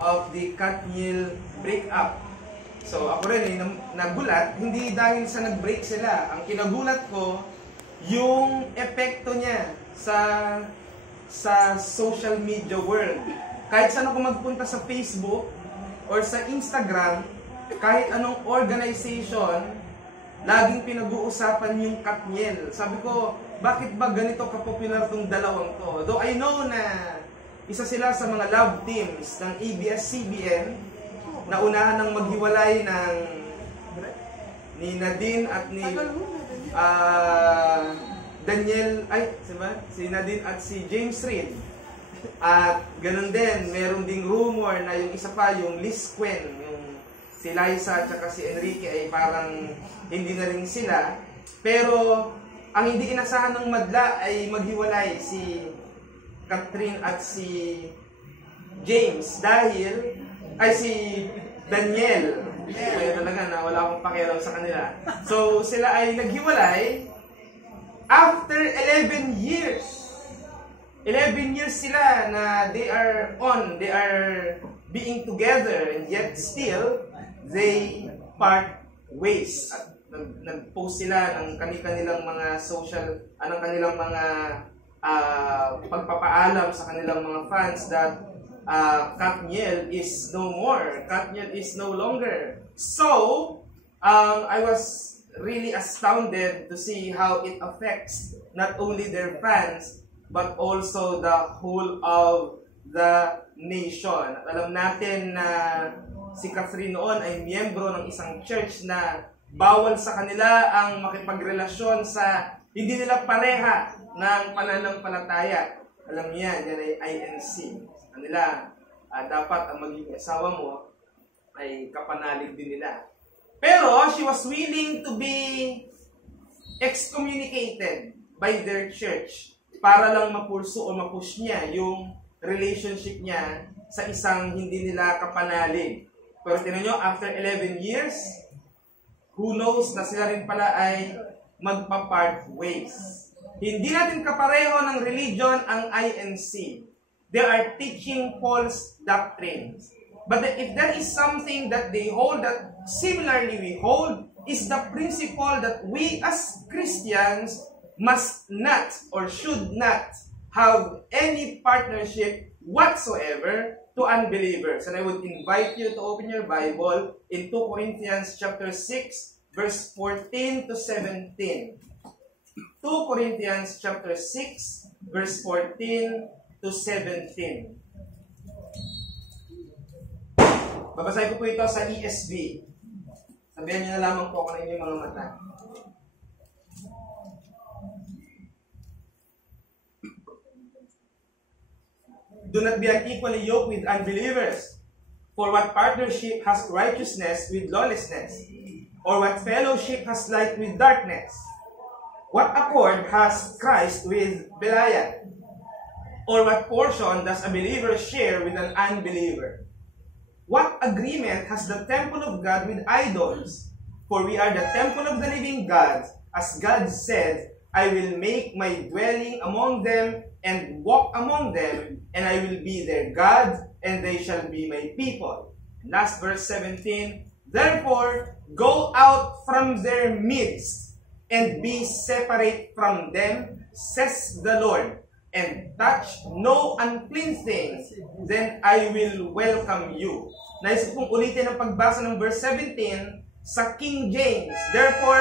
of the Katniel breakup. So ako rin nagulat, hindi dahil sa nag-break sila. Ang kinagulat ko, yung epekto niya sa social media world. Kahit saan ako magpunta sa Facebook or sa Instagram, kahit anong organization, laging pinag-uusapan yung Katniel. Sabi ko, bakit ba ganito kapopular tong dalawang to? Though I know na isa sila sa mga love teams ng ABS-CBN na unahan ng maghiwalay ng ni Nadine at ni Daniel, si Nadine at si James Reid. At ganun din, meron ding rumor na yung isa pa, yung Liz Quen, yung si Liza at saka si Enrique ay parang hindi na rin sila. Pero ang hindi inasahan ng madla ay maghiwalay si Catherine at si James dahil si Daniel. Kaya talaga na wala akong pakialam sa kanila. So sila ay naghiwalay after 11 years. 11 years sila na they are being together, and yet still they part ways. At nag-post sila ng kanilang mga kanilang mga pagpapaalam sa kanilang mga fans that Katniel is no more. Katniel is no longer. So, I was really astounded to see how it affects not only their fans, but also the whole of the nation. At alam natin na si Catherine noon ay miyembro ng isang church na bawal sa kanila ang makipagrelasyon sa hindi nila pareha ng pananampalataya. Alam niya, yan ay INC. Kanila, dapat ang magiging asawa mo ay kapanalig din nila. Pero she was willing to be excommunicated by their church para lang mapulso o mapush niya yung relationship niya sa isang hindi nila kapanalig. Pero tingnan nyo, after 11 years, who knows na sila rin pala ay magpa-part ways. Hindi natin kapareho ng religion ang INC. They are teaching false doctrines. But if there is something that they hold that similarly we hold, is the principle that we as Christians must not or should not have any partnership whatsoever to unbelievers. And I would invite you to open your Bible in 2 Corinthians chapter 6, verse 14 to 17. 2 Corinthians chapter 6, verse 14 to 17. Babasahin ko po ito sa ESV. Sabihan niyo na lamang po kung ano yung mga mata. Do not be unequally yoked with unbelievers. For what partnership has righteousness with lawlessness? Or what fellowship has light with darkness? What accord has Christ with Belial? Or what portion does a believer share with an unbeliever? What agreement has the temple of God with idols? For we are the temple of the living God. As God said, I will make my dwelling among them and walk among them, and I will be their God, and they shall be my people. Last verse 17, therefore, go out from their midst, and be separate from them, says the Lord, and touch no unclean thing, then I will welcome you. Nais kong ulitin ang pagbasa ng verse 17 sa King James. Therefore,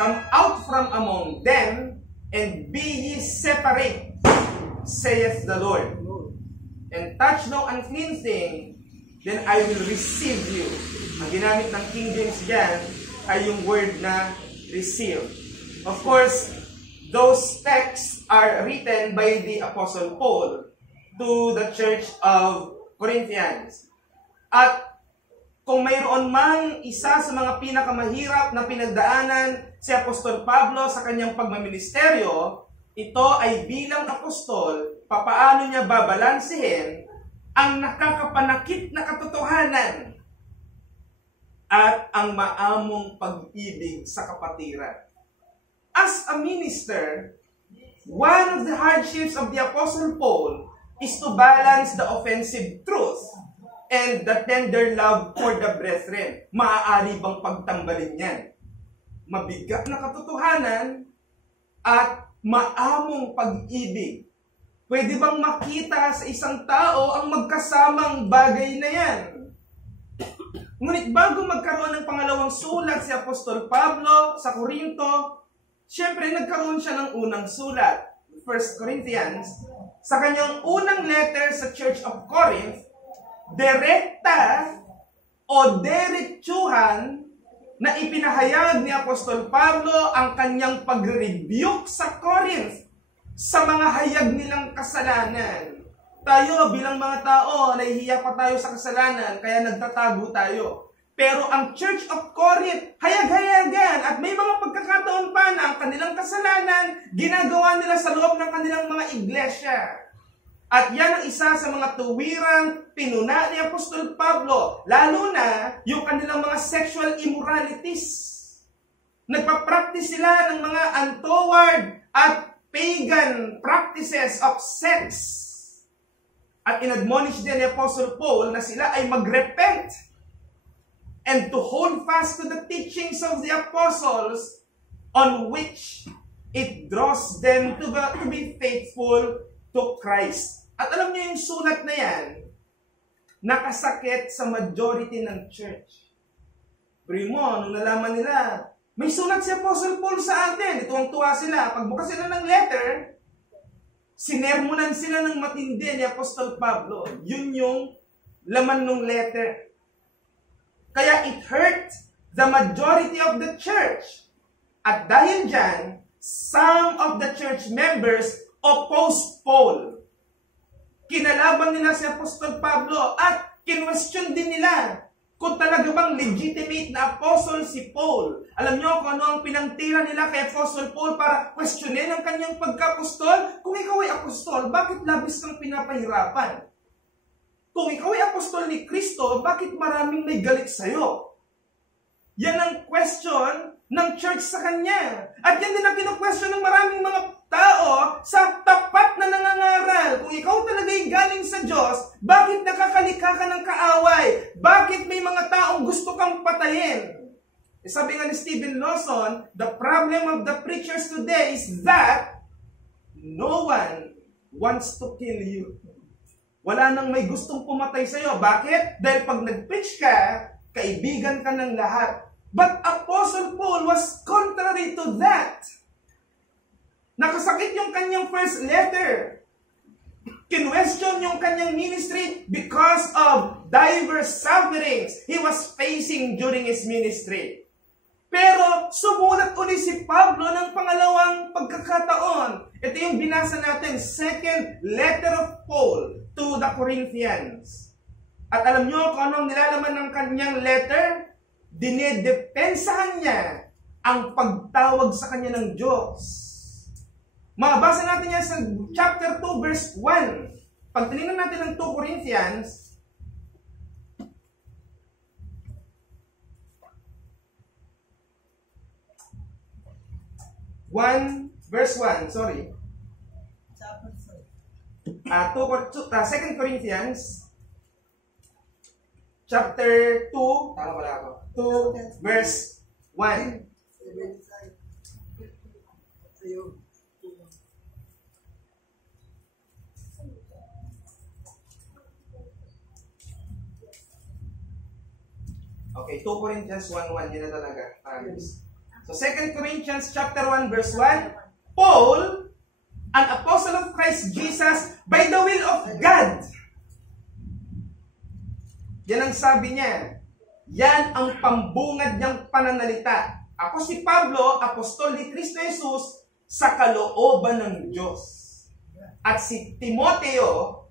come out from among them, and be ye separate, saith the Lord, and touch no unclean thing, then I will receive you. Ang ginamit ng King James dyan ay yung word na receive. Of course, those texts are written by the Apostle Paul to the Church of Corinthians. At kung mayroon mang isa sa mga pinakamahirap na pinagdaanan si Apostol Pablo sa kanyang pagmaministeryo, ito ay bilang apostol, papaano niya babalansehin ang nakakapanakit na katotohanan at ang maamong pag-ibig sa kapatiran. As a minister, one of the hardships of the Apostle Paul is to balance the offensive truth and the tender love for the brethren. Maaari bang pagtambalin yan? Mabigat na katotohanan at maamong pag-ibig. Pwede bang makita sa isang tao ang magkasamang bagay na yan? Ngunit bago magkaroon ng pangalawang sulat si Apostol Pablo sa Korinto, siyempre nagkaroon siya ng unang sulat, 1 Corinthians. Sa kanyang unang letter sa Church of Corinth, direkta o diretsuhan na ipinahayag ni Apostol Pablo ang kanyang pag-rebuke sa Corinth sa mga hayag nilang kasalanan. Tayo bilang mga tao, nahihiya pa tayo sa kasalanan, kaya nagtatago tayo. Pero ang Church of Corinth, hayag-hayagan at may mga pagkakataon pa na ang kanilang kasalanan, ginagawa nila sa loob ng kanilang mga iglesia. At yan ang isa sa mga tuwirang pinuna ni Apostol Pablo, lalo na yung kanilang mga sexual immoralities. Nagpa-practice sila ng mga untoward at pagan practices of sex. At inadmonish din ni Apostle Paul na sila ay mag-repent and to hold fast to the teachings of the apostles on which it draws them to be faithful to Christ. At alam niyo yung sulat na yan, nakasakit sa majority ng church. Primo, nung nalaman nila, may sulat si Apostle Paul sa atin. Ito ang tuwa sila. Pagbukas sila ng letter, sinermonan sila ng matindi ni Apostol Pablo. Yun yung laman ng letter. Kaya it hurt the majority of the church. At dahil dyan, some of the church members opposed Paul. Kinalaban nila si Apostol Pablo at kinwestiyon din nila kung talaga bang legitimate na apostle si Paul. Alam niyo kung ano ang pinangtira nila kay Apostle Paul para questionin ang kanyang pagka-apostol? Kung ikaw ay apostol, bakit labis kang pinapahirapan? Kung ikaw ay apostol ni Kristo, bakit maraming may galit sa'yo? Yan ang question ng church sa kanya. At yan din ang kino-question ng maraming mga tao sa tapat na nangangaral. Kung ikaw talaga ay galing sa Diyos, bakit nakakalikha ka ng kaaway? Bakit may mga taong gusto kang patayin? Sabi nga ni Stephen Lawson, the problem of the preachers today is that no one wants to kill you. Wala nang may gustong pumatay sa'yo. Bakit? Dahil pag nag-preach ka, kaibigan ka ng lahat. But Apostle Paul was contrary to that. Nakasakit yung kanyang first letter. Kinwestiyon yung kanyang ministry because of diverse sufferings he was facing during his ministry. Pero sumulat ulit si Pablo ng pangalawang pagkakataon. Ito yung binasa natin, second letter of Paul to the Corinthians. At alam nyo kung anong nilalaman ng kanyang letter? Dinedepensahan niya ang pagtawag sa kanya ng Diyos. Mabasa natin yan sa chapter 2 verse 1. Pag tinignan natin ang 2 Corinthians, verse 1, sorry. 2 Corinthians chapter 2, tama pala ako. 2 verse 1. Okay, 2 Corinthians 1:1, yun na talaga. So 2 Corinthians chapter 1 verse 1, Paul, an apostle of Christ Jesus by the will of God. Yan ang sabi niya. Yan ang pambungad niyang pananalita. Ako si Pablo, apostol ni Kristo Jesus sa kalooban ng Diyos. At si Timoteo,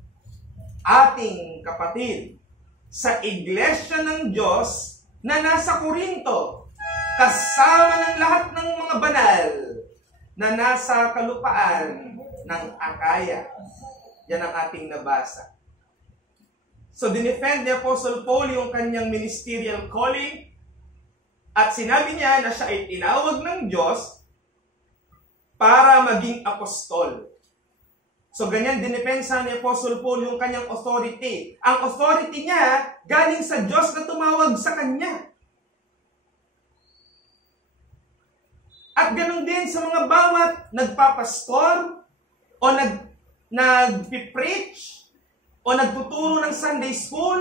ating kapatid, sa iglesia ng Diyos na nasa Korinto, kasama ng lahat ng mga banal na nasa kalupaan ng Akaya. Yan ang ating nabasa. So, dinefend ni Apostle Paul yung kanyang ministerial calling at sinabi niya na siya ay tinawag ng Diyos para maging apostol. So ganyan dinipensa ni Apostle Paul yung kanyang authority. Ang authority niya galing sa Diyos na tumawag sa kanya. At ganun din sa mga bawat nagpapastor o nag-preach o nagtuturo ng Sunday school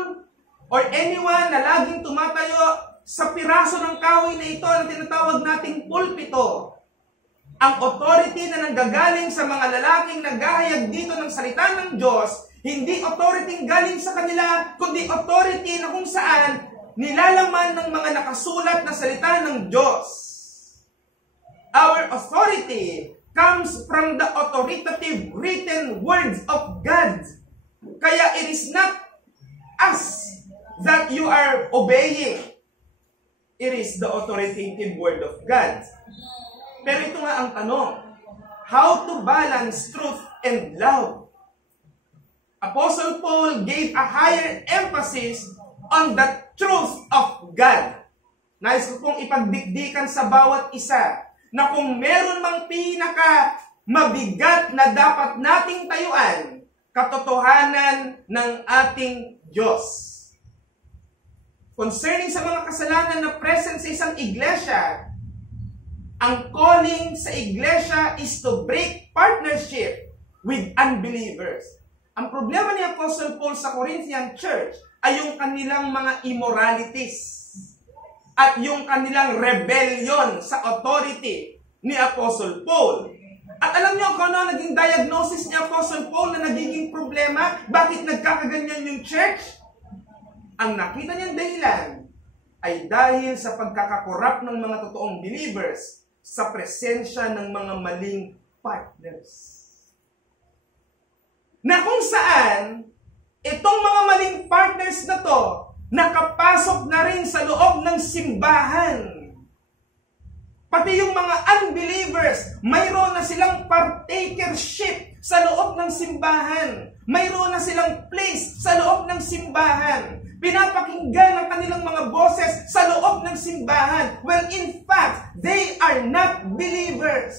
or anyone na laging tumatayo sa piraso ng kahoy na ito na tinatawag nating pulpito. Ang authority na nanggagaling sa mga lalaking naghahayag dito ng salita ng Diyos, hindi authority galing sa kanila, kundi authority na kung saan nilalaman ng mga nakasulat na salita ng Diyos. Our authority comes from the authoritative written words of God. Kaya it is not us that you are obeying. It is the authoritative word of God. Pero ito nga ang tanong, how to balance truth and love? Apostle Paul gave a higher emphasis on the truth of God. Nais ko pong ipagdikdikan sa bawat isa na kung meron mang pinaka mabigat na dapat nating tayuan, katotohanan ng ating Diyos. Concerning sa mga kasalanan na present sa isang iglesia, ang calling sa iglesia is to break partnership with unbelievers. Ang problema ni Apostle Paul sa Corinthian Church ay yung kanilang mga immoralities at yung kanilang rebellion sa authority ni Apostle Paul. At alam niyo kung ano naging diagnosis ni Apostle Paul na nagiging problema? Bakit nagkakaganyan yung church? Ang nakita niyang dahilan ay dahil sa pagkakakorap ng mga totoong believers sa presensya ng mga maling partners. Na kung saan, itong mga maling partners na to, nakapasok na rin sa loob ng simbahan. Pati yung mga unbelievers, mayroon na silang partakership sa loob ng simbahan. Mayroon na silang place sa loob ng simbahan. Pinapakinggan ang kanilang mga boses sa loob ng simbahan. Well, in fact, they are not believers.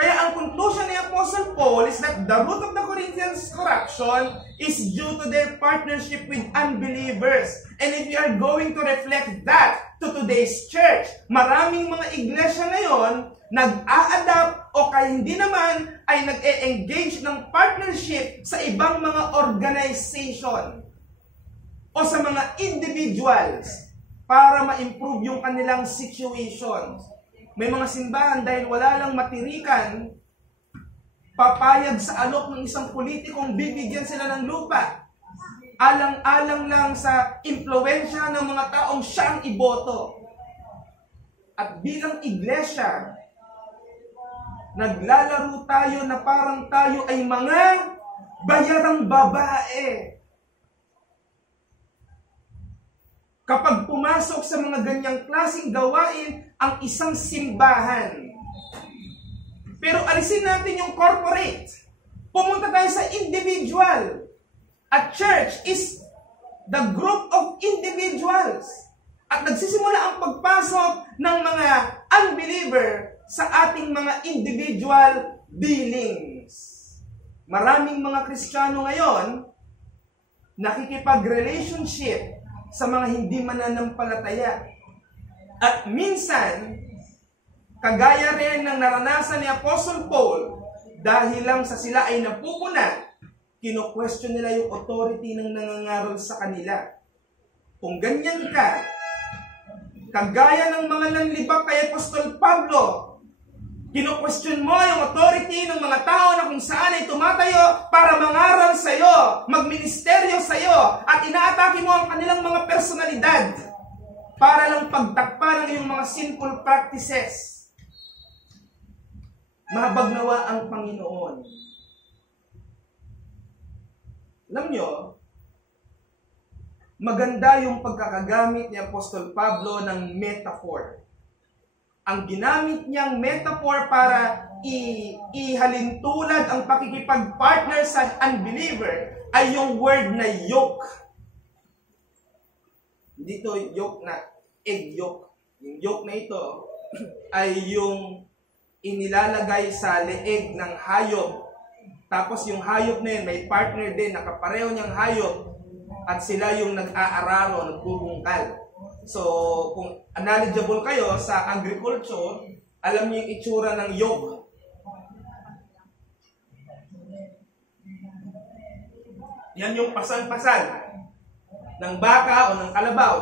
Kaya ang conclusion ni Apostle Paul is that the root of the Corinthians' corruption is due to their partnership with unbelievers. And if you are going to reflect that to today's church, maraming mga iglesia ngayon nag-a-adapt o kaya hindi naman ay nag-e-engage ng partnership sa ibang mga organization o sa mga individuals para ma-improve yung kanilang situation. May mga simbahan dahil wala lang matirikan, papayag sa alok ng isang politikong bibigyan sila ng lupa. Alang-alang lang sa impluwensya ng mga taong siyang iboto. At bilang iglesia, naglalaro tayo na parang tayo ay mga bayarang babae. Kapag pumasok sa mga ganyang klaseng gawain ang isang simbahan. Pero alisin natin yung corporate. Pumunta tayo sa individual. A church is the group of individuals. At nagsisimula ang pagpasok ng mga unbeliever sa ating mga individual dealings. Maraming mga Kristiyano ngayon nakikipag-relationship sa mga hindi mananampalataya. At minsan, kagaya rin ng naranasan ni Apostle Paul, dahil lang sa sila ay napupuna, kino-question nila yung authority ng nangangaral sa kanila. Kung ganyan ka, kagaya ng mga nanlibak kay Apostol Pablo, kino-question mo yung authority ng mga tao na kung saan ay tumatayo para mangaral sa'yo, magministeryo sa'yo, at inaatake mo ang kanilang mga personalidad para lang pagtakpan ang iyong mga sinful practices. Mahabagnawa ang Panginoon. Alam nyo, maganda yung pagkakagamit ni Apostol Pablo ng metaphor. Ang ginamit niyang metaphor para ihalintulad ang pakikipag-partner sa unbeliever ay yung word na yoke. Dito yoke na egg yolk. Yung yoke na ito ay yung inilalagay sa leeg ng hayop. Tapos yung hayop na yun, may partner din, nakapareho niyang hayop, at sila yung nag-aararo, nagbubungkal. So, kung knowledgeable kayo sa agriculture, alam niyo yung itsura ng yoke. Yan yung pasan-pasan ng baka o ng kalabaw.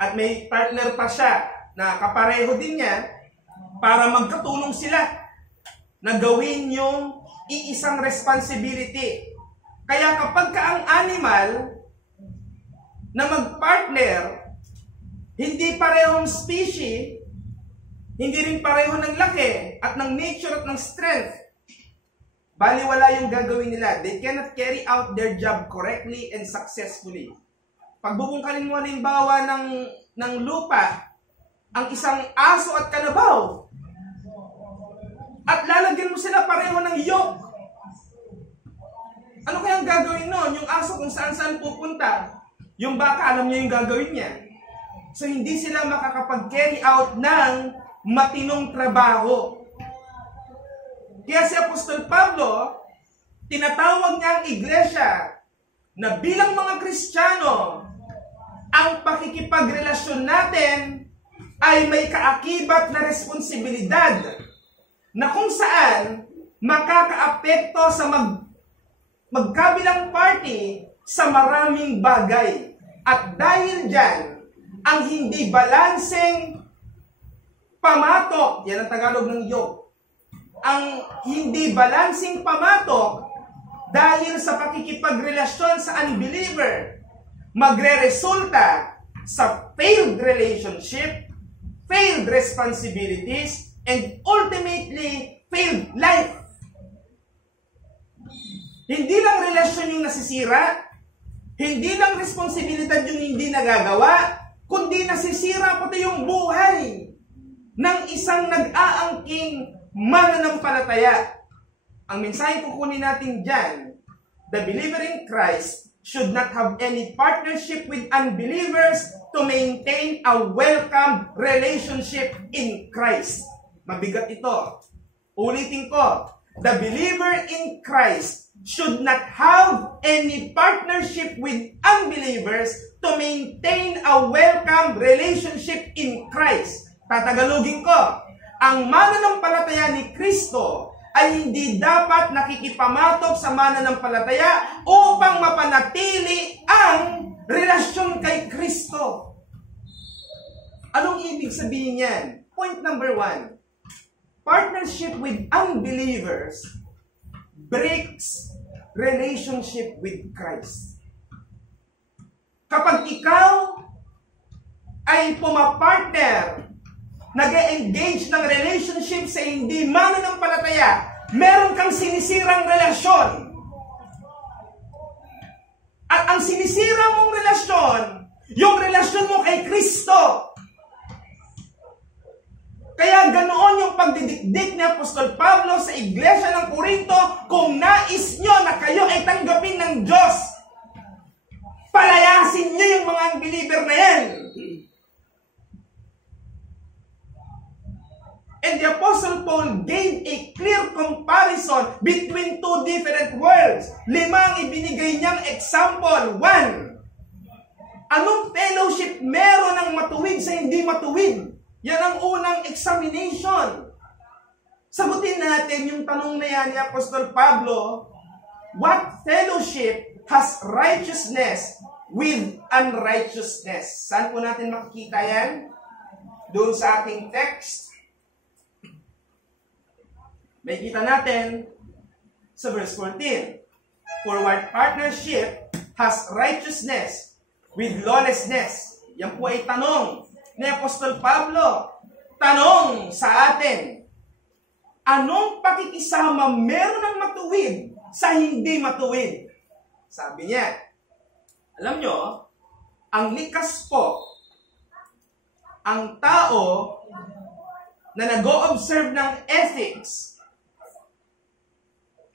At may partner pa siya na kapareho din niya para magkatulong sila na gawin yung iisang responsibility. Kaya kapag ka ang animal na magpartner, hindi parehong species, hindi rin pareho ng laki at ng nature at ng strength, baliwala yung gagawin nila. They cannot carry out their job correctly and successfully. Pagbubungkalin mo halimbawa ng lupa, ang isang aso at kalabaw, at lalagyan mo sila pareho ng yoke. Ano kayang gagawin nun? Yung aso kung saan-saan pupunta, yung baka alam niya yung gagawin niya. So hindi sila makakapag-carry out ng matinong trabaho. Kaya si Apostol Pablo, tinatawag niya ang iglesia na bilang mga Kristiyano, ang pakikipagrelasyon natin ay may kaakibat na responsibilidad na kung saan makakaapekto sa magkabilang party sa maraming bagay. At dahil dyan, ang hindi balanseng pamatok, yan ang Tagalog ng yoke, ang hindi balanseng pamatok dahil sa pakikipagrelasyon sa unbeliever, magre-resulta sa failed relationship, failed responsibilities, and ultimately, failed life. Hindi lang relasyon yung nasisira, hindi lang responsibilidad yung hindi nagagawa, kundi nasisira pati yung buhay ng isang nag-aangking mananampalataya. Ang mensahe kukunin natin dyan, the believer in Christ should not have any partnership with unbelievers to maintain a welcome relationship in Christ. Mabigat ito. Ulitin ko, the believer in Christ should not have any partnership with unbelievers to maintain a welcome relationship in Christ. Tatagalogin ko, ang mananampalataya ni Kristo ay hindi dapat nakikipamatok sa mananampalataya upang mapanatili ang relasyon kay Kristo. Anong ibig sabihin yan? Point number 1. Partnership with unbelievers breaks relationship with Christ. Kapag ikaw ay pumapartner, nag-engage ng relationship sa hindi mananampalataya, meron kang sinisirang relasyon. At ang sinisira mong relasyon, yung relasyon mo kay Kristo. Kaya ganoon yung pagdidikdik ni Apostol Pablo sa iglesia ng Corinto, kung nais nyo na kayo ay tanggapin ng Diyos, palayasin nyo yung mga unbeliever na yan. And the Apostle Paul gave a clear comparison between two different worlds. 5 ibinigay niyang example. 1, anong fellowship meron ng matuwid sa hindi matuwid? Yan ang unang examination. Sagutin natin yung tanong na yan ni Apostol Pablo. What fellowship has righteousness with unrighteousness? Saan po natin makikita yan? Doon sa ating text. May kita natin sa verse 14. For what partnership has righteousness with lawlessness? Yan po ay tanong ni Apostol Pablo. Tanong sa atin, anong pakikisama meron ng matuwid sa hindi matuwid? Sabi niya, alam nyo, ang likas po, ang tao na nag-o-observe ng ethics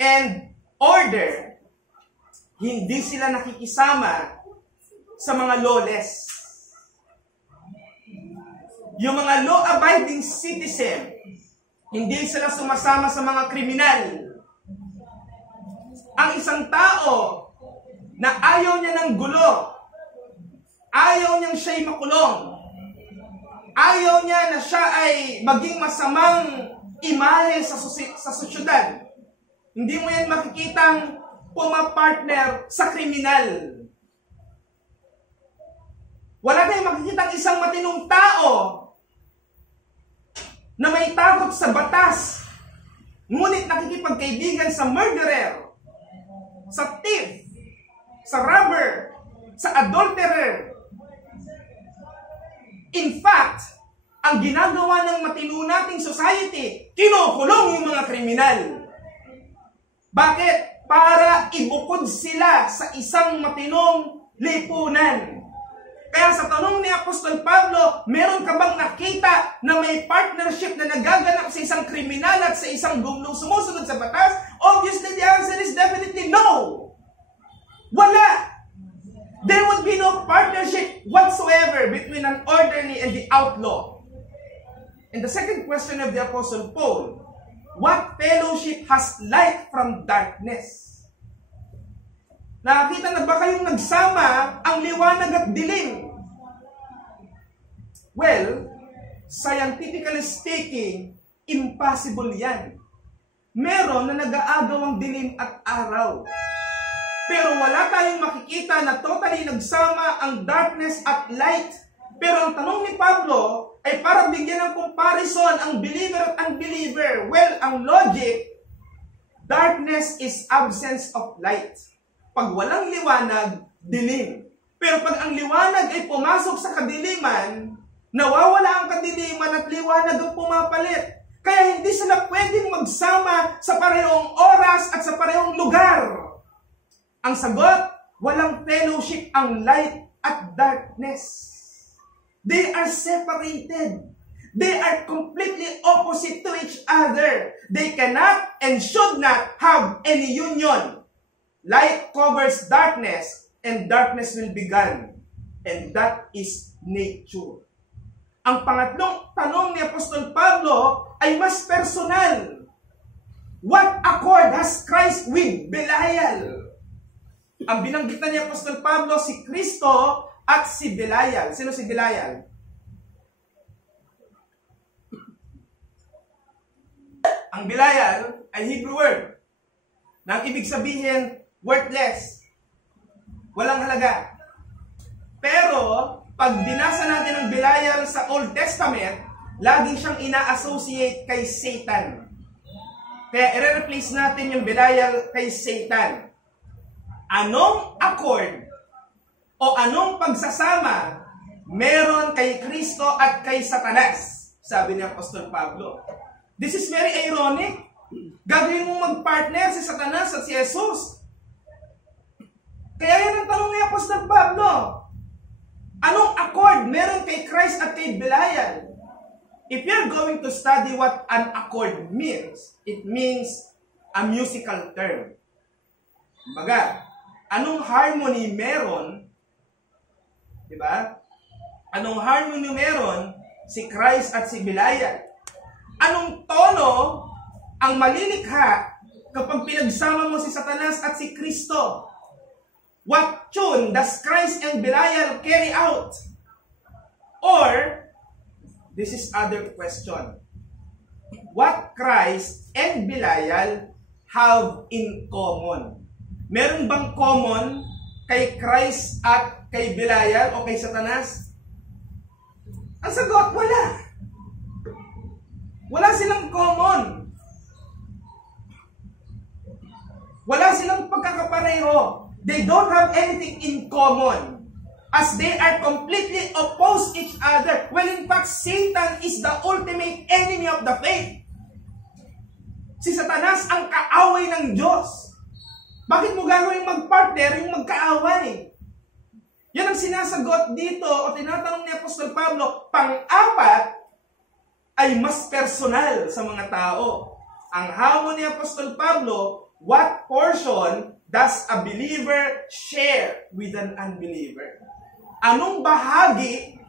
and order, hindi sila nakikisama sa mga lawless. Yung mga law-abiding citizen, Hindi sila sumasama sa mga kriminal. Ang isang tao na ayaw niya ng gulo, ayaw niyang siya'y makulong, ayaw niya na siya ay maging masamang imahe sa sosyedad, hindi mo yan makikitang pumapartner sa kriminal. Wala tayong makikitang isang matinong tao na may takot sa batas, ngunit nakikipagkaibigan sa murderer, sa thief, sa robber, sa adulterer. In fact, ang ginagawa ng matino nating society, kinukulong yung mga kriminal. Bakit? Para ibukod sila sa isang matinong lipunan. Kaya sa tanong ni Apostol Pablo, meron ka bang nakita na may partnership na nagaganap sa isang kriminal at sa isang gumulong sumusunod sa batas? Obviously, the answer is definitely no. Wala. There would be no partnership whatsoever between an orderly and the outlaw. And the second question of the Apostle Paul, what fellowship has light from darkness? Nakakita na ba kayong nagsama ang liwanag at dilim? Well, scientifically speaking, impossible yan. Meron na nag-aagaw ang dilim at araw. Pero wala tayong makikita na totally nagsama ang darkness at light. Pero ang tanong ni Pablo ay para bigyan ng comparison ang believer at unbeliever. Well, ang logic, darkness is absence of light. Pag walang liwanag, dilim. Pero pag ang liwanag ay pumasok sa kadiliman, nawawala ang kadiliman at liwanag ang pumapalit. Kaya hindi sila pwedeng magsama sa parehong oras at sa parehong lugar. Ang sagot, walang fellowship ang light at darkness. They are separated. They are completely opposite to each other. They cannot and should not have any union. Light covers darkness, and darkness will be gone. And that is nature. Ang pangatlong tanong ni Apostol Pablo ay mas personal. What accord has Christ with Belial? Ang binanggitan ni Apostol Pablo, si Kristo at si Belial. Sino si Belial? Ang Belial ay Hebrew word na ang ibig sabihin, worthless. Walang halaga. Pero, pag binasa natin ang Belial sa Old Testament, laging siyang ina-associate kay Satan. Kaya i-replace natin yung Belial kay Satan. Anong accord o anong pagsasama meron kay Kristo at kay Satanas? Sabi ni Apostol Pablo. This is very ironic. Gagawin mong mag-partner si Satanas at si Jesus. Kaya yan ang tanong ni Apostol Pablo. Anong accord meron kay Christ at kay Belial? If you're going to study what an accord means, it means a musical term. Baga, anong harmony meron, di ba? Anong harmony meron si Christ at si Belial? Anong tono ang malilikha kapag pinagsama mo si Satanas at si Kristo? What tune does Christ and Belial carry out? Or, this is other question. What Christ and Belial have in common? Meron bang common kay Christ at kay Belial o kay Satanas? Ang sagot, wala. Wala silang common. Wala silang pagkakapareho. They don't have anything in common. As they are completely opposed each other. Well, in fact, Satan is the ultimate enemy of the faith. Si Satanas ang kaaway ng Diyos. Bakit mo gagawin mag-partner yung magkaaway? Yan ang sinasagot dito o tinatanong ni Apostol Pablo. Pang-apat ay mas personal sa mga tao. Ang hamon ni Apostol Pablo, what portion does a believer share with an unbeliever? Anong bahagi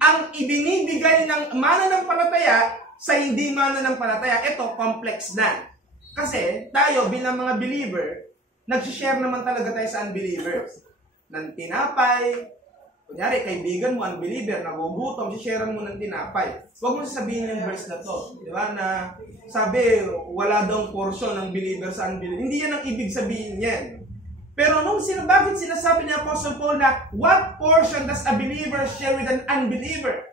ang ibinibigay ng mananampalataya sa hindi mananampalataya. Ito, complex na. Kasi tayo bilang mga believer, nag-share naman talaga tayo sa unbelievers. Ng tinapay, kunyari, kaibigan mo, unbeliever, nagugutom, sharean mo ng tinapay. Huwag mo sasabihin yung verse na to. Di ba? Na sabi, wala daw portion ng believer sa unbeliever. Hindi yan ang ibig sabihin yan. Pero bakit sinasabi ni Apostle Paul na, what portion does a believer share with an unbeliever?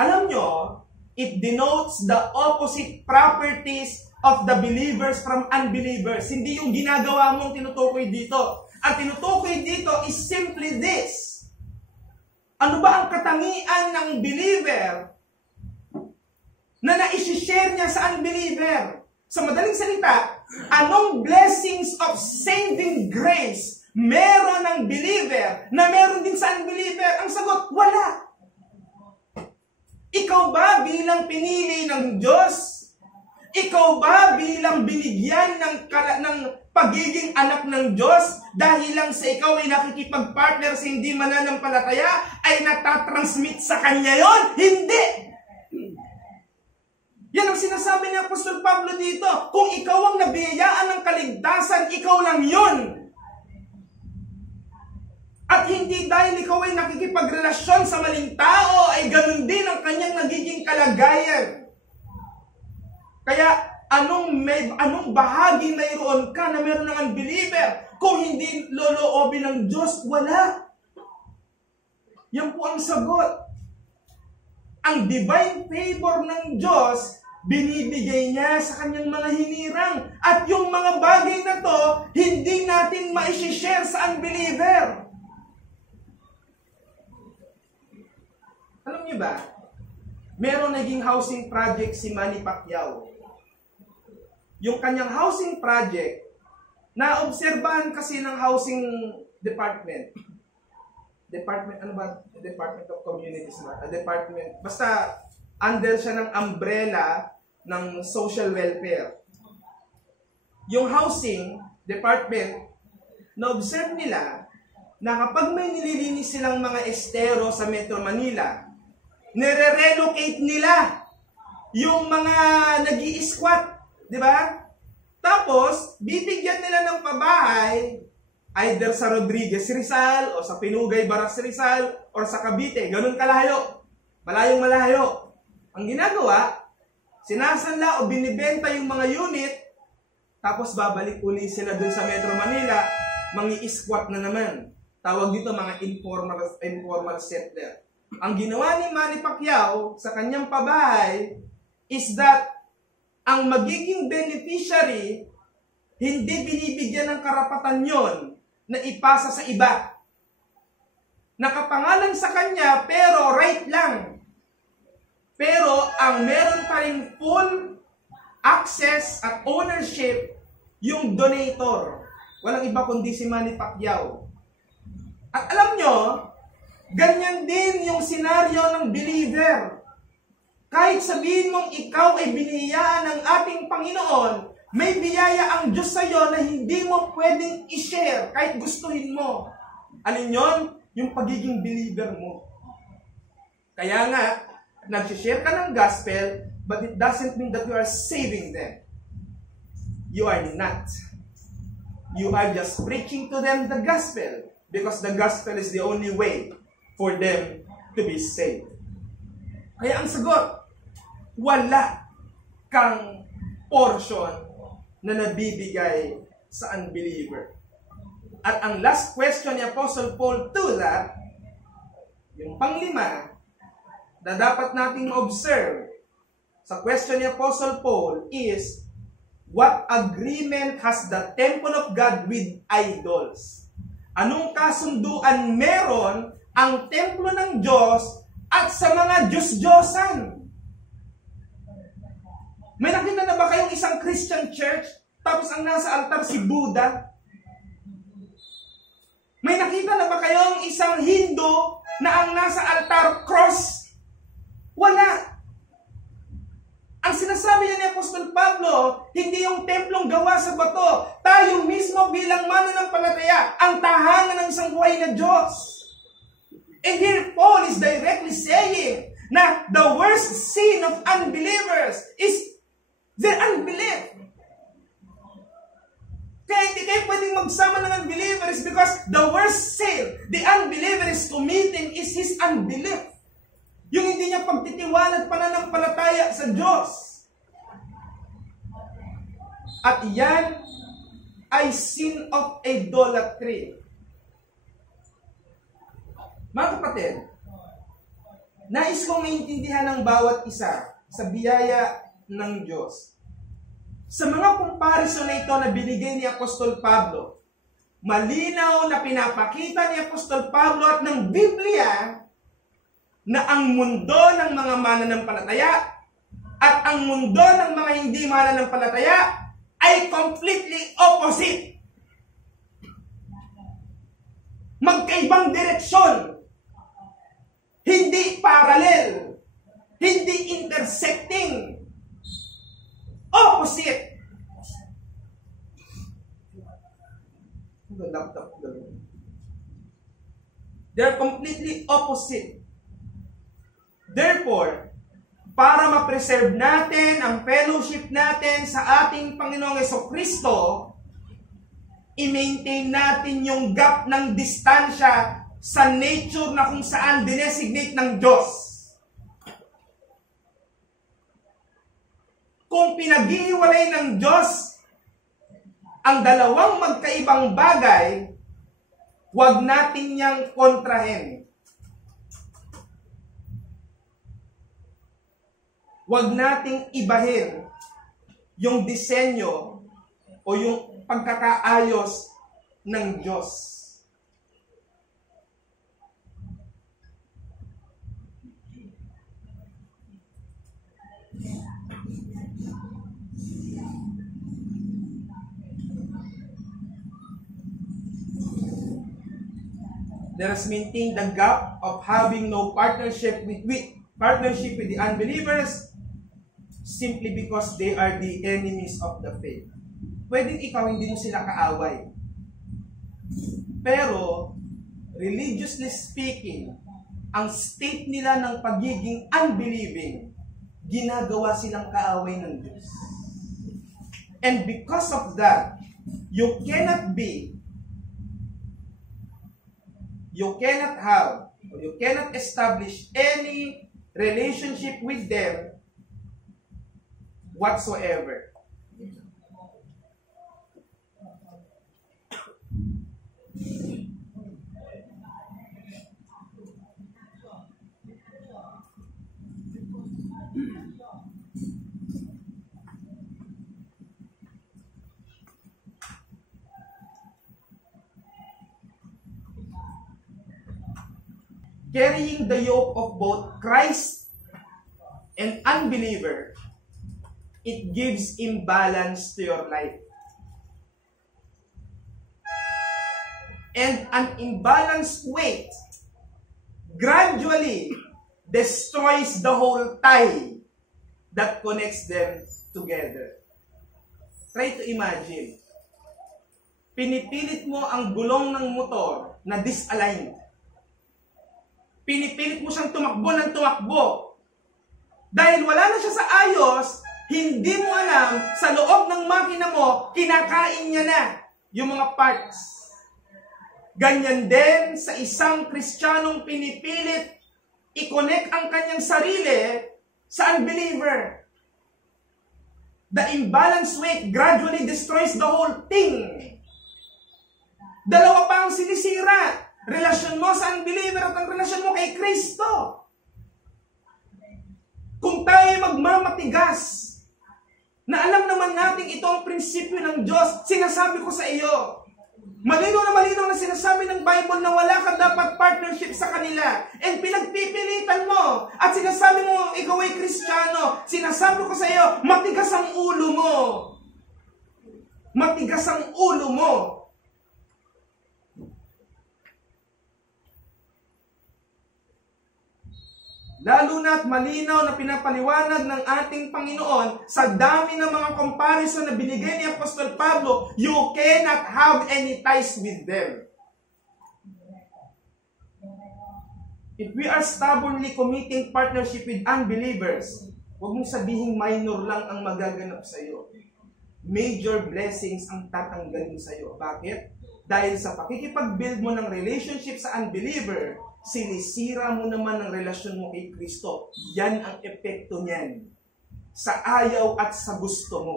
Alam nyo, it denotes the opposite properties of the believers from unbelievers. Hindi yung ginagawa mong tinutukoy dito. Ang tinutukoy dito is simply this. Ano ba ang katangian ng believer na naisishare niya sa unbeliever? Sa madaling salita, anong blessings of saving grace meron ng believer na meron din sa unbeliever? Ang sagot, wala. Ikaw ba bilang pinili ng Diyos? Ikaw ba bilang binigyan ng pagiging anak ng Diyos dahil lang sa ikaw ay nakikipag-partner sa hindi mananampalataya ay natatransmit sa Kanya yon? Hindi! Yan ang sinasabi ni Apostol Pablo dito. Kung ikaw ang nabiyayaan ng kaligtasan, ikaw lang yun. At hindi dahil ikaw ay nakikipagrelasyon sa maling tao, ay ganun din ang kanyang nagiging kalagayan. Kaya, anong bahagi mayroon ka na meron ng unbeliever? Kung hindi loloobin ng Diyos, wala. Yan po ang sagot. Ang divine favor ng Diyos, binibigay niya sa kanyang mga hinirang. At yung mga bagay na to, hindi natin ma-share sa unbeliever. Alam niyo ba, meron naging housing project si Manny Pacquiao. Yung kanyang housing project, naobserbahan kasi ng housing department. Department of Communities. Basta under siya ng umbrella ng social welfare. Yung housing department, na-observe nila na kapag may nililinis silang mga estero sa Metro Manila, nire-relocate nila yung mga nag-i-squat, di ba? Tapos, bibigyan nila ng pabahay either sa Rodriguez Rizal o sa Pinugay Barras Rizal o sa Cavite. Ganun kalayo. Malayong malayo. Ang ginagawa, sinasanla o binibenta yung mga unit, tapos babalik uli sila dun sa Metro Manila, mangi-squat na naman. Tawag dito mga informal settler. Ang ginawa ni Manny Pacquiao sa kanyang pabahay is that ang magiging beneficiary, hindi binibigyan ng karapatan yon na ipasa sa iba. Nakapangalan sa kanya, pero right lang. Pero ang meron pa rin full access at ownership yung donator. Walang iba kundi si Manny Pacquiao. At alam nyo, ganyan din yung senaryo ng believer. Kahit sabihin mong ikaw ay biniyayaan ng ating Panginoon, may biyaya ang Diyos sa iyo na hindi mo pwedeng i-share kahit gustuhin mo. Alin yon? Yung pagiging believer mo. Kaya nga, nag-share ka ng gospel, but it doesn't mean that you are saving them. You are not. You are just preaching to them the gospel because the gospel is the only way for them to be saved. Kaya ang sagot, wala kang portion na nabibigay sa unbeliever. At ang last question ni Apostle Paul to that, yung panglima, na dapat nating ma-observe sa question ni Apostle Paul is, what agreement has the temple of God with idols? Anong kasunduan meron ang templo ng Diyos at sa mga Diyos-Diyosan? May nakita na ba kayong isang Christian church tapos ang nasa altar si Buddha? May nakita na ba kayong isang Hindu na ang nasa altar cross? Wala. Ang sinasabi niya ni Apostol Pablo, hindi yung templong gawa sa bato. Tayo mismo bilang mananampalataya, ang tahanan ng isang buhay na Diyos. And here Paul is directly saying na the worst sin of unbelievers is their unbelief. Kaya hindi kayo pwedeng magsama ng unbelievers because the worst sin the unbeliever is committing is his unbelief. Yung hindi niya pagtitiwala at pananampalataya sa Diyos. At yan ay sin of idolatry. Mga kapatid, nais kong maintindihan ng bawat isa sa biyaya ng Diyos. Sa mga comparison na ito na binigay ni Apostol Pablo, malinaw na pinapakita ni Apostol Pablo at ng Biblia na ang mundo ng mga mananampalataya at ang mundo ng mga hindi mananampalataya ay completely opposite. Magkaibang direksyon. Hindi parallel. Hindi intersecting. Opposite. They're completely opposite. Therefore, para ma-preserve natin ang fellowship natin sa ating Panginoong Jesucristo, i-maintain natin yung gap ng distansya sa nature na kung saan dinesignate ng Diyos. Kung pinaghihiwalay ng Diyos ang dalawang magkaibang bagay, huwag natin niyang kontrahen. Huwag nating ibahin yung disenyo o yung pagkakaayos ng Diyos. Let us maintain the gap of having no partnership with the unbelievers simply because they are the enemies of the faith. Pwedeng ikaw hindi mo sila kaaway. Pero, religiously speaking, ang state nila ng pagiging unbelieving, ginagawa silang kaaway ng Diyos. And because of that, you cannot have, or you cannot establish any relationship with them whatsoever. Carrying the yoke of both Christ and unbeliever, it gives imbalance to your life. And an imbalanced weight gradually destroys the whole tie that connects them together. Try to imagine. Pinipilit mo ang gulong ng motor na disaligned. Pinipilit mo siyang tumakbo ng tumakbo. Dahil wala na siya sa ayos, hindi mo alam, sa loob ng makina mo, kinakain niya na yung mga parts. Ganyan din sa isang Kristiyanong pinipilit i-connect ang kanyang sarili sa unbeliever. The imbalanced weight gradually destroys the whole thing. Dalawa pa ang sinisira. Relasyon mo sa unbeliever at ang relasyon mo kay Kristo. Kung tayo magmamatigas, na alam naman natin ito ang prinsipyo ng Diyos, sinasabi ko sa iyo, malinaw na sinasabi ng Bible na wala ka dapat partnership sa kanila. And pinagpipilitan mo, at sinasabi mo, ikaw ay Kristiyano, sinasabi ko sa iyo, matigas ang ulo mo. Matigas ang ulo mo. Lalo na't malinaw na pinapaliwanag ng ating Panginoon sa dami ng mga comparison na binigay ni Apostol Pablo, you cannot have any ties with them. If we are stubbornly committing partnership with unbelievers, huwag mong sabihin minor lang ang magaganap sa iyo. Major blessings ang tatanggalin sa iyo. Bakit? Dahil sa pakikipag-build mo ng relationship sa unbeliever, sinisira mo naman ang relasyon mo kay Kristo. Yan ang epekto niyan. Sa ayaw at sa gusto mo.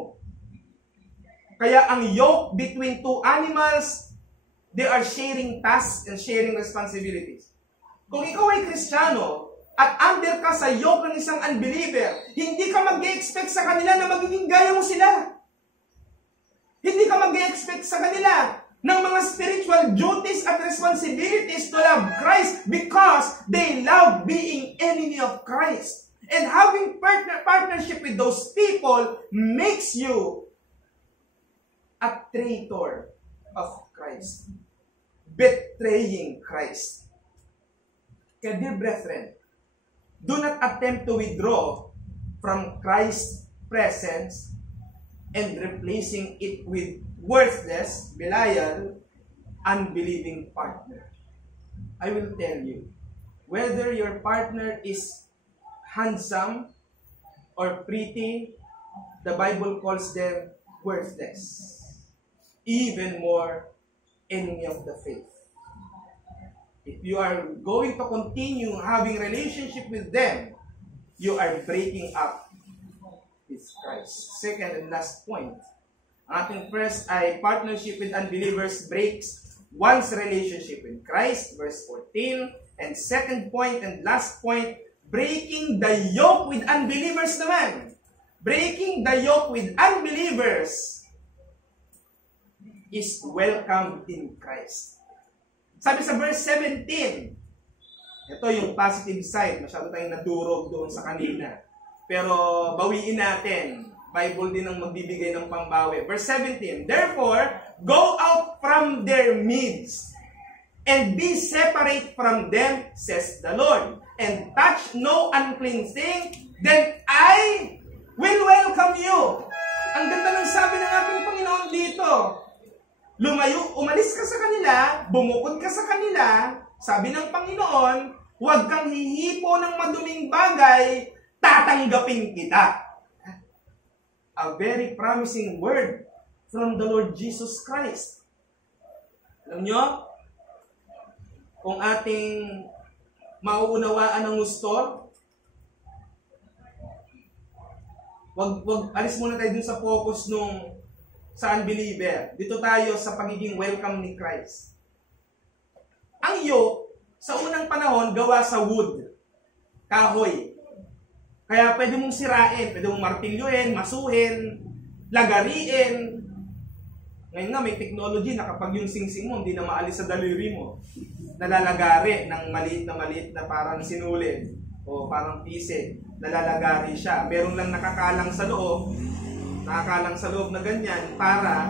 Kaya ang yoke between two animals, they are sharing tasks and sharing responsibilities. Kung ikaw ay Kristiyano at under ka sa yoke ng isang unbeliever, hindi ka mag-expect sa kanila na magiging gaya mo sila. Hindi ka mag-expect sa kanila ng mga spiritual duties at responsibilities to love Christ because they love being enemy of Christ. And having partnership with those people makes you a traitor of Christ. Betraying Christ. Kaya dear brethren, do not attempt to withdraw from Christ's presence and replacing it with worthless, belial, unbelieving partner. I will tell you, whether your partner is handsome or pretty, the Bible calls them worthless. Even more, enemy of the faith. If you are going to continue having relationship with them, you are breaking up with Christ. Second and last point. Ating first ay partnership with unbelievers breaks one's relationship with Christ, verse 14. And second point and last point, breaking the yoke with unbelievers naman. Breaking the yoke with unbelievers is welcomed in Christ. Sabi sa verse 17, ito yung positive side, masyado tayong nadurog doon sa kanina. Pero bawiin natin. Bible din ang magbibigay ng pambawi. Verse 17, therefore, go out from their midst, and be separate from them, says the Lord, and touch no unclean thing, then I will welcome you. Ang ganda ng sabi ng ating Panginoon dito. Umalis ka sa kanila, bumukod ka sa kanila, sabi ng Panginoon, huwag kang hihipo ng maduming bagay, tatanggapin kita. A very promising word from the Lord Jesus Christ. Alam nyo, kung ating mauunawaan ang gusto, alis muna tayo dun sa focus sa unbeliever. Dito tayo sa pagiging welcome ni Christ. Ang yoke, sa unang panahon, gawa sa wood, kahoy. Kaya pwede mong sirain, pwede mong martilyuhin, masuhin, lagariin. Ngayon nga may technology na kapag yung singsing mo hindi na maalis sa daliri mo, nalalagari ng maliit na parang sinulid o parang pisik, nalalagari siya. Meron lang nakakalang sa loob na ganyan para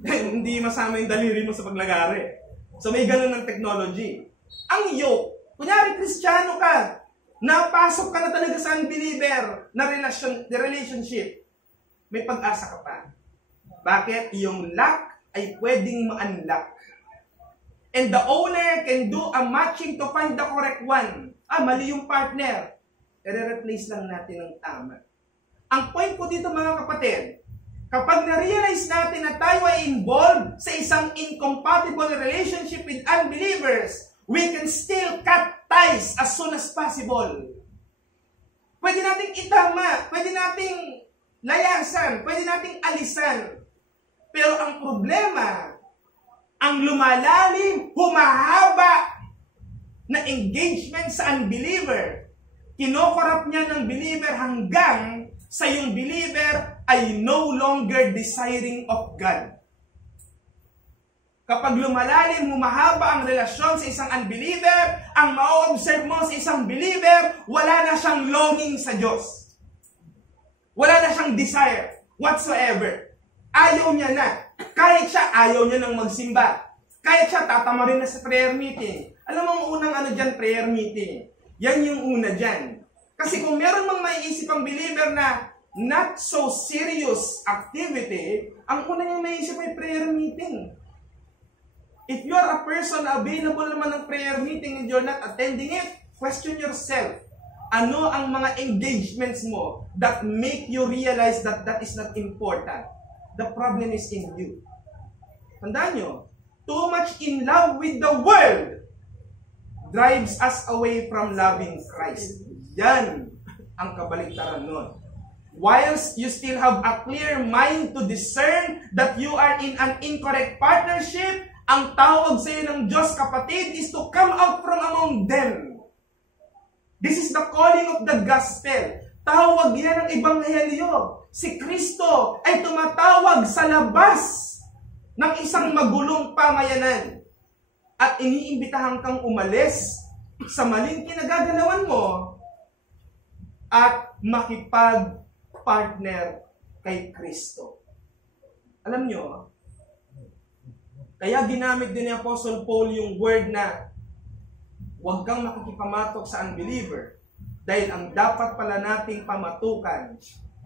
hindi masama yung daliri mo sa paglagari. So may ganun ng technology. Ang yoke, kunyari Kristiyano ka, napasok ka na talaga sa unbeliever na relationship, may pag-asa ka pa. Bakit? Yung lock ay pwedeng ma-unlock. And the owner can do a matching to find the correct one. Mali yung partner. I-replace lang natin ng tama. Ang point ko dito mga kapatid, kapag na-realize natin na tayo ay involved sa isang incompatible relationship with unbelievers, we can still cut ties as soon as possible. Pwede nating itama, pwede nating layasan, pwede nating alisan. Pero ang problema, ang lumalalim, humahaba na engagement sa unbeliever, kinokorrupt niya ng believer hanggang sa yung believer ay no longer desiring of God. Kapag lumalalim, humahaba ang relasyon sa isang unbeliever, ang ma-observe mo sa isang believer, wala na siyang longing sa Diyos. Wala na siyang desire whatsoever. Ayaw niya na. Kahit siya, ayaw niya nang magsimba. Kahit siya, tatama rin na sa prayer meeting. Alam mo ang unang dyan, prayer meeting. Yan yung una dyan. Kasi kung meron mang maiisip ang believer na not so serious activity, ang una niyang maiisip ay prayer meeting. If you are a person na available naman ng prayer meeting and you're not attending it, question yourself. Ano ang mga engagements mo that make you realize that that is not important? The problem is in you. Tandaan nyo, too much in love with the world drives us away from loving Christ. Yan ang kabaligtaran nun. Whilst you still have a clear mind to discern that you are in an incorrect partnership, ang tawag sa iyo ng Diyos, kapatid, is to come out from among them. This is the calling of the gospel. Tawag yan ng Ebanghelyo. Si Kristo ay tumatawag sa labas ng isang magulong pamayanan. At iniimbitahan kang umalis sa maling kinagagalawan mo at makipag-partner kay Kristo. Alam nyo, kaya ginamit din ni Apostle Paul yung word na huwag kang makikipamatok sa unbeliever dahil ang dapat pala nating pamatukan,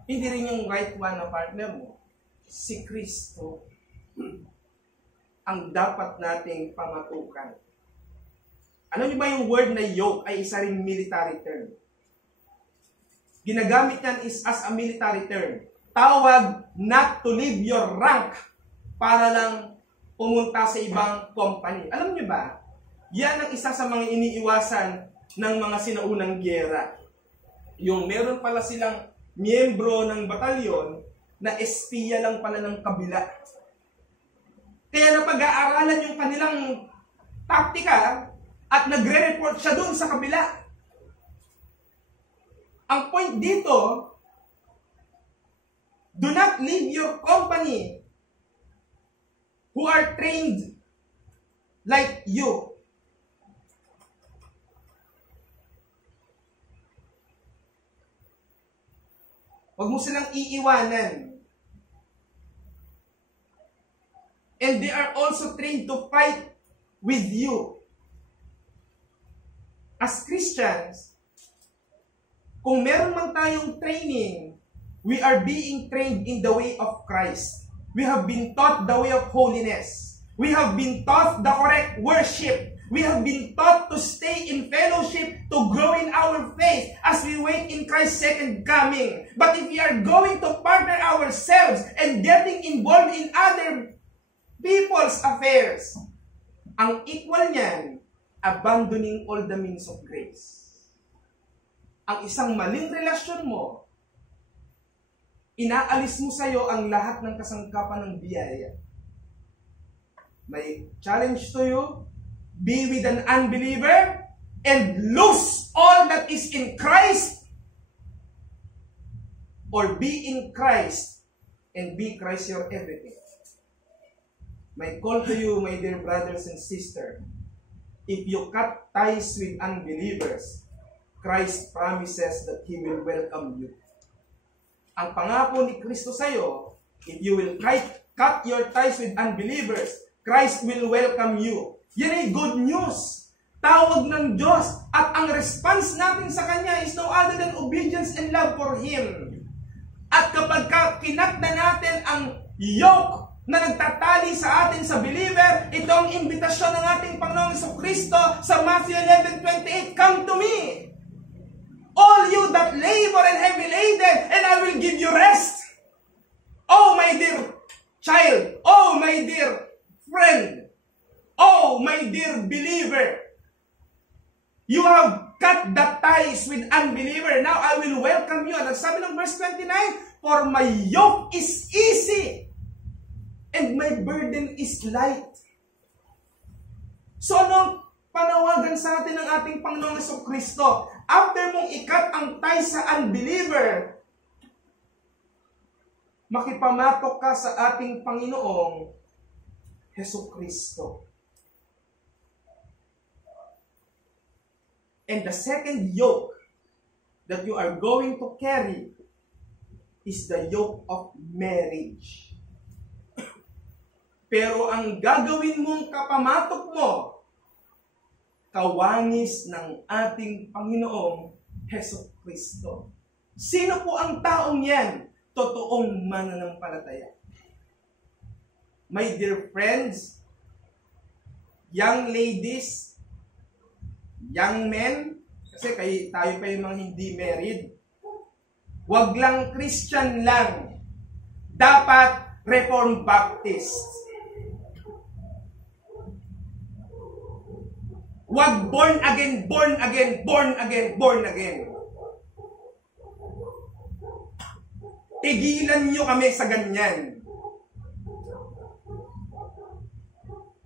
hindi rin yung right one na partner mo. Si Kristo ang dapat nating pamatukan. Ano nyo ba yung word na yoke ay isa ring military term? Ginagamit yan is as a military term. Tawag not to leave your rank para lang pumunta sa ibang company. Alam nyo ba, yan ang isa sa mga iniiwasan ng mga sinaunang gyera. Yung meron pala silang miyembro ng batalyon na espiya lang pala ng kabila. Kaya napag-aaralan yung kanilang taktika at nagre-report siya dun sa kabila. Ang point dito, do not leave your company who are trained like you. Huwag mo silang iiwanan. And they are also trained to fight with you. As Christians, kung meron man tayong training, we are being trained in the way of Christ. We have been taught the way of holiness. We have been taught the correct worship. We have been taught to stay in fellowship, to grow in our faith as we wait in Christ's second coming. But if we are going to partner ourselves and getting involved in other people's affairs, ang equal niyan, abandoning all the means of grace. Ang isang maling relasyon mo, inaalis mo sa'yo ang lahat ng kasangkapan ng biyaya. May challenge to you, be with an unbeliever and lose all that is in Christ, or be in Christ and be Christ your everything. My call to you, my dear brothers and sisters, if you cut ties with unbelievers, Christ promises that He will welcome you. Ang pangako ni Kristo sa iyo, if you will cut your ties with unbelievers, Christ will welcome you. Yan ay good news. Tawag ng Diyos. At ang response natin sa Kanya is no other than obedience and love for Him. At kapag kinat na natin ang yoke na nagtatali sa atin sa believer, ito ang imbitasyon ng ating Panginoong Jesucristo sa Matthew 11:28, come to me, all you that labor and heavy laden, and I will give you rest. Oh, my dear child, oh, my dear friend, oh, my dear believer, you have cut the ties with unbeliever. Now I will welcome you. At sabi ng verse 29, for my yoke is easy and my burden is light. So anong panawagan sa atin ng ating Panginoong Jesucristo? After mong ikat ang ties sa unbeliever, makipamatok ka sa ating Panginoong Jesucristo. And the second yoke that you are going to carry is the yoke of marriage. Pero ang gagawin mong kapamatok mo, kawangis ng ating Panginoong Jesucristo. Sino po ang taong yan? Totoong mananampalataya. My dear friends, young ladies, young men, kasi tayo pa yung mga hindi married, wag lang Christian lang. Dapat Reformed Baptist. Wag born again, born again, born again, born again. Tigilan nyo kami sa ganyan.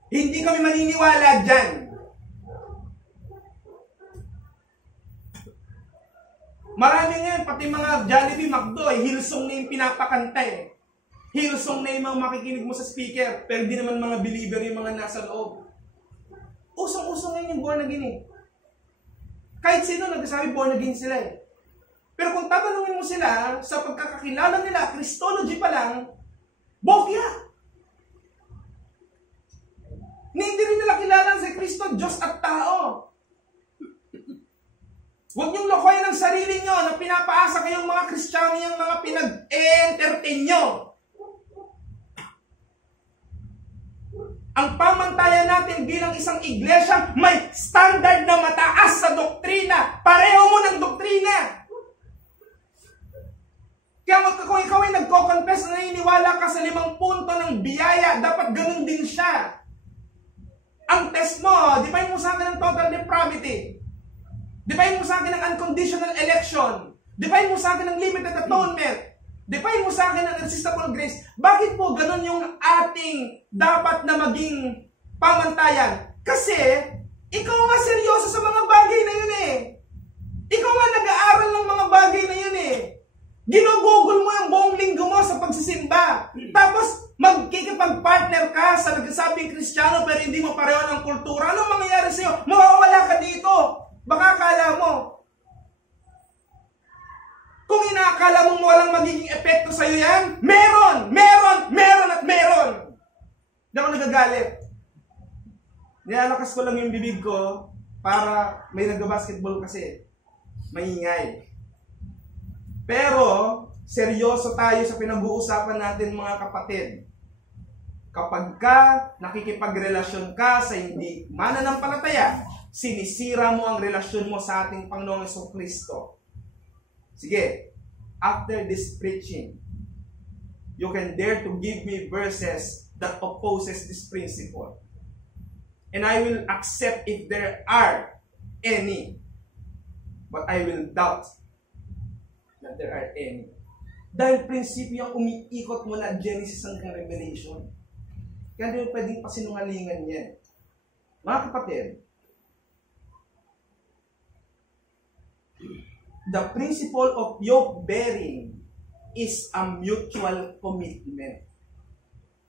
Hindi kami maniniwala dyan. Marami ngayon, pati mga Jollibee, McDo, Hillsong na yung pinapakanta eh. Hillsong na yung mga makikinig mo sa speaker, pero di naman mga believer yung mga nasa loob. Usong-usong ngayon yung born again eh. Kahit sino nagsasabi born again sila eh. Pero kung tatanungin mo sila, sa pagkakakilala nila, Christology pa lang, bokya! Hindi rin nila kilala si Kristo, Diyos at tao. Huwag niyong lokohin ang sarili niyo na pinapaasa kayong mga Kristiyano yung mga pinag-entertain niyo. Ang pamantayan natin bilang isang iglesia, may standard na mataas sa doktrina. Pareho mo ng doktrina. Kaya kung ikaw ay nagko-confess na naniniwala ka sa 5 punto ng biyaya, dapat ganun din siya. Ang test mo, define mo sa akin ng total depravity. Define mo sa akin ng unconditional election. Define mo sa akin ng limited atonement. Define mo sa akin ng irresistible grace. Bakit po ganun yung ating dapat na maging pamantayan? Kasi, ikaw nga seryoso sa mga bagay na yun eh. Ikaw nga nag-aaral ng mga bagay na yun eh. Ginugugol mo yung buong linggo mo sa pagsisimba. Tapos, magkikipag-partner ka sa nagsasabing Kristiyano pero hindi mo pareho ng kultura. Anong mangyayari sa'yo? Mawawala ka dito. Baka akala mo. Kung inaakala mong walang magiging epekto sa'yo yan, meron, meron, meron at meron. Hindi ako nagagalit. Nilalakas ko lang yung bibig ko para may nag-basketball kasi. Maingay. Pero, seryoso tayo sa pinag-uusapan natin mga kapatid. Kapag ka nakikipagrelasyon ka sa hindi mananampalataya, sinisira mo ang relasyon mo sa ating Panginoong Jesucristo. Sige, after this preaching, you can dare to give me verses that opposes this principle. And I will accept if there are any. But I will doubt that there are any. Dahil prinsipyo ang umiikot mula Genesis hanggang Revelation. Kaya hindi mo pwedeng pasinungalingan yan. Mga kapatid, the principle of yoke bearing is a mutual commitment.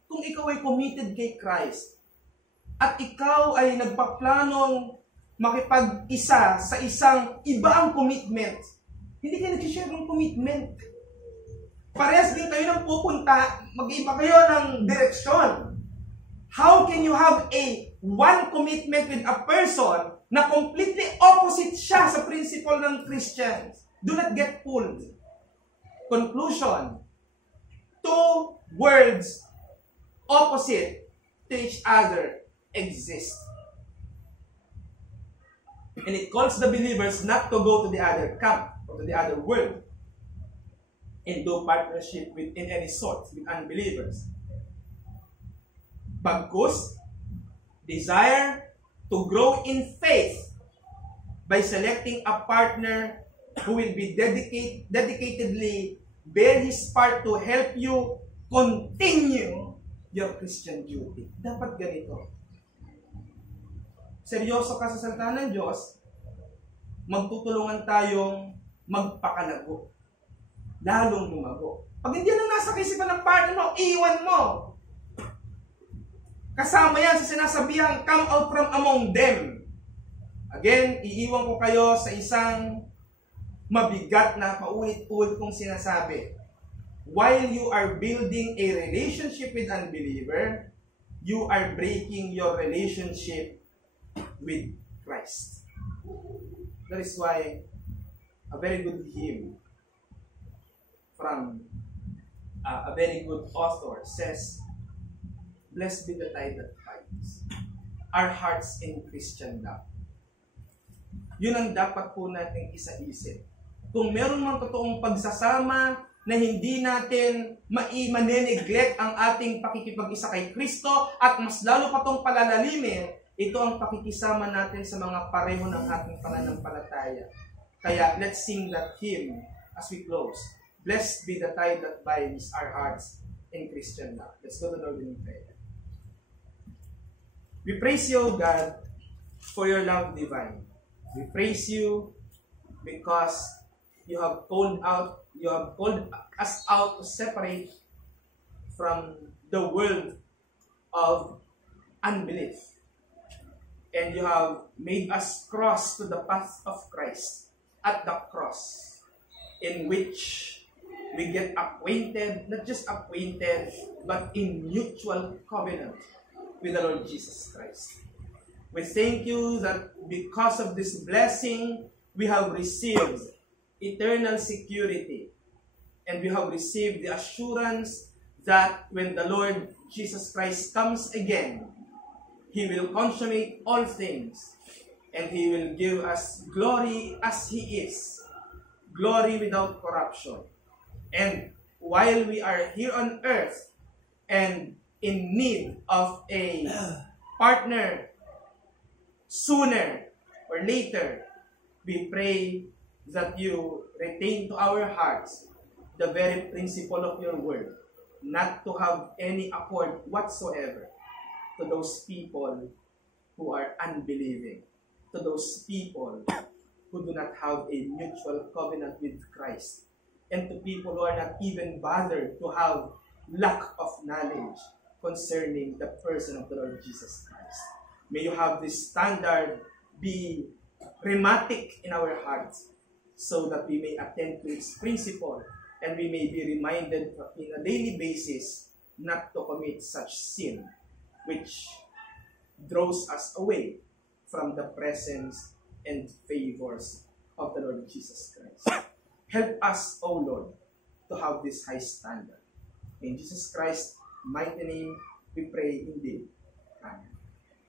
Kung ikaw ay committed kay Christ, at ikaw ay nagpaplanong makipag-isa sa isang iba ang commitment, hindi kayo nag-share ng commitment. Parehas din kayo ng pupunta, mag-iba kayo ng direksyon. How can you have one commitment with a person na completely opposite siya sa principle ng Christians? Do not get fooled. Conclusion. Two words opposite to each other exist. And it calls the believers not to go to the other camp or to the other world and do partnership with in any sort with unbelievers. Bagkus, desire to grow in faith by selecting a partner who will be dedicatedly bear his part to help you continue your Christian duty. Dapat ganito. Seryoso ka sa salita ng Diyos, magtutulungan tayong magpakalago. Lalong lumago. Pag hindi na nasa kaisipan ng partner mo, iwan mo. Kasama yan sa sinasabihang come out from among them. Again, iiwan ko kayo sa isang mabigat na paulit-ulit kong sinasabi. While you are building a relationship with unbeliever, you are breaking your relationship with Christ. That is why a very good hymn from a very good author says, "Blessed be the tie that binds, our hearts in Christian love. Yun ang dapat po natin isa-isip. Kung meron mang totoong pagsasama na hindi natin ma-neglect ang ating pakikipag-isa kay Kristo at mas lalo pa itong palalalimin, ito ang pakikisama natin sa mga pareho ng ating pananampalataya. Kaya let's sing that hymn as we close. Blessed be the tie that binds our hearts in Christian love. Let's go to the Lord in prayer. We praise you, O God, for your love divine. We praise you because you have called us out to separate from the world of unbelief. And you have made us cross to the path of Christ at the cross, in which we get acquainted, not just acquainted, but in mutual covenant with the Lord Jesus Christ. We thank you that because of this blessing, we have received eternal security. And we have received the assurance that when the Lord Jesus Christ comes again, He will consummate all things. And He will give us glory as He is. Glory without corruption. And while we are here on earth and in need of a partner, sooner or later, we pray that you retain to our hearts the very principle of your word, not to have any accord whatsoever to those people who are unbelieving, to those people who do not have a mutual covenant with Christ, and to people who are not even bothered to have lack of knowledge concerning the person of the Lord Jesus Christ. May you have this standard be rhematic in our hearts so that we may attend to its principle and we may be reminded in a daily basis not to commit such sin which draws us away from the presence and favors of the Lord Jesus Christ. Help us, O Lord, to have this high standard. In Jesus Christ's mighty name, we pray indeed. Amen.